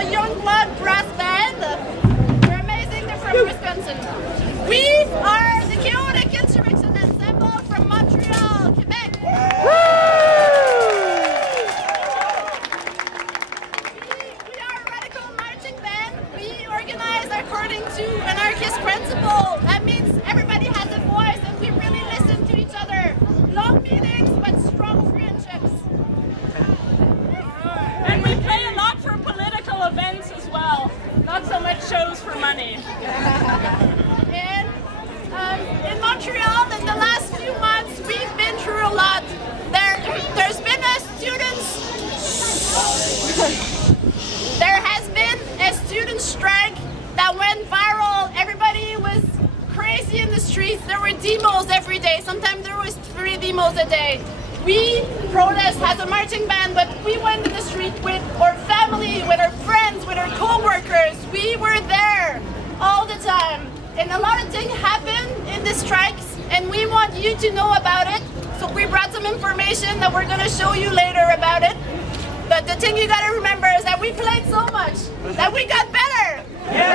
a young blood brass band. They're amazing, they're from Wisconsin. We are the chaotic Insurrection Ensemble from Montreal, Quebec. We are a radical marching band. We organize according to anarchist principle. That means everybody has a voice and we really listen to each other. Long meetings but strong friendships. And we play a lot for political events as well. Not so much shows for money. And in Montreal, in the last few months, we've been through a lot. There's been a there has been a student strike that went viral. Everybody was crazy in the streets. There were demos every day. Sometimes there was 3 demos a day. We protest as a marching band, but we went to the street with our family, with our friends, with our co-workers. We were there all the time. And a lot of things happened in the strikes, and we want you to know about it. So we brought some information that we're going to show you later about it. But the thing you got to remember is that we played so much that we got better. And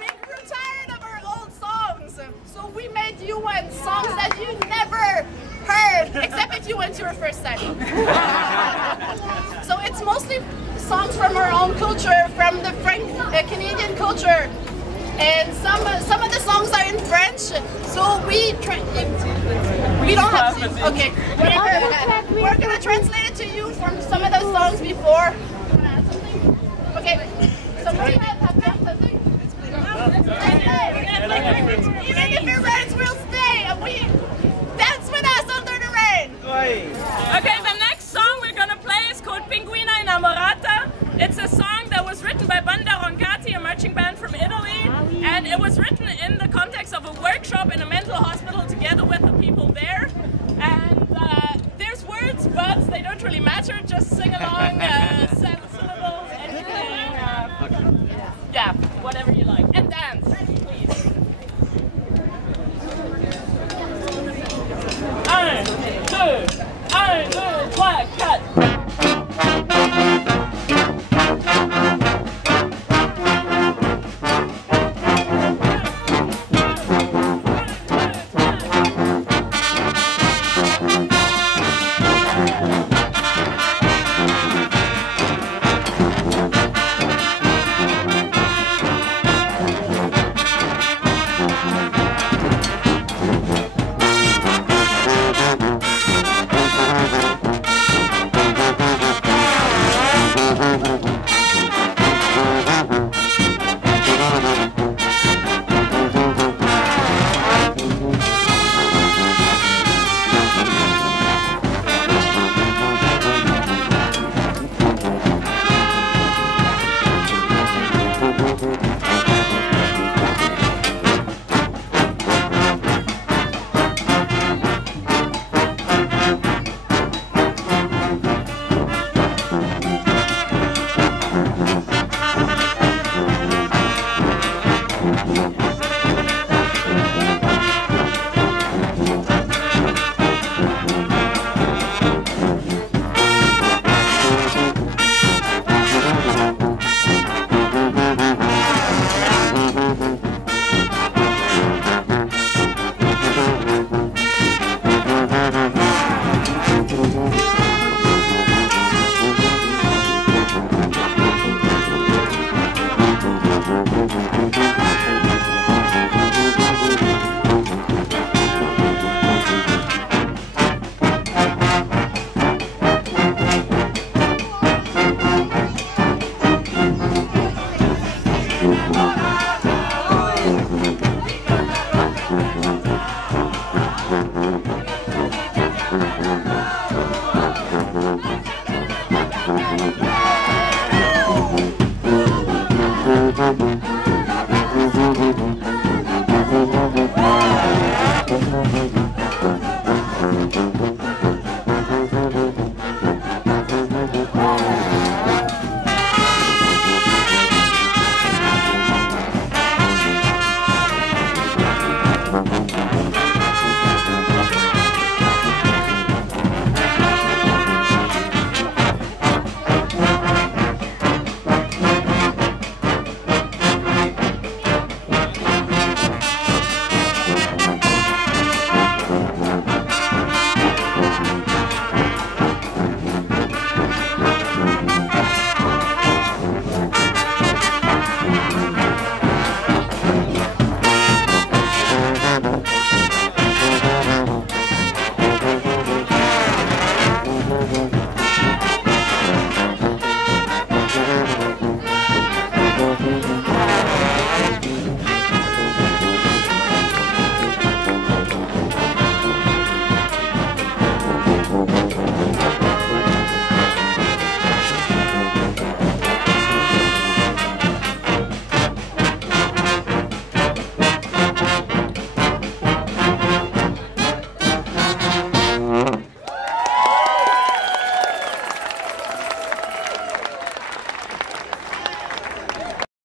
we grew tired of our old songs. So we made new ones, songs that you never heard, except if you went to our first time. So it's mostly songs from our own culture, from the Canadian culture. And some of the songs are in French, so we don't have to. Okay, we're gonna translate it to you from some of those songs before. You wanna add something? Okay, somebody have something? Even if it rains, we'll stay. And we dance with us under the rain. Okay, the next song we're gonna play is called Pinguina Innamorata. It's a song that was written by Banda Roncati, a marching band from Italy, and it was written in the context of a workshop in a mental hospital together with the people there. And there's words, but they don't really matter. Just sing along, syllables, anything. Yeah, whatever you like. And dance, please. 1, 2, 3, 4.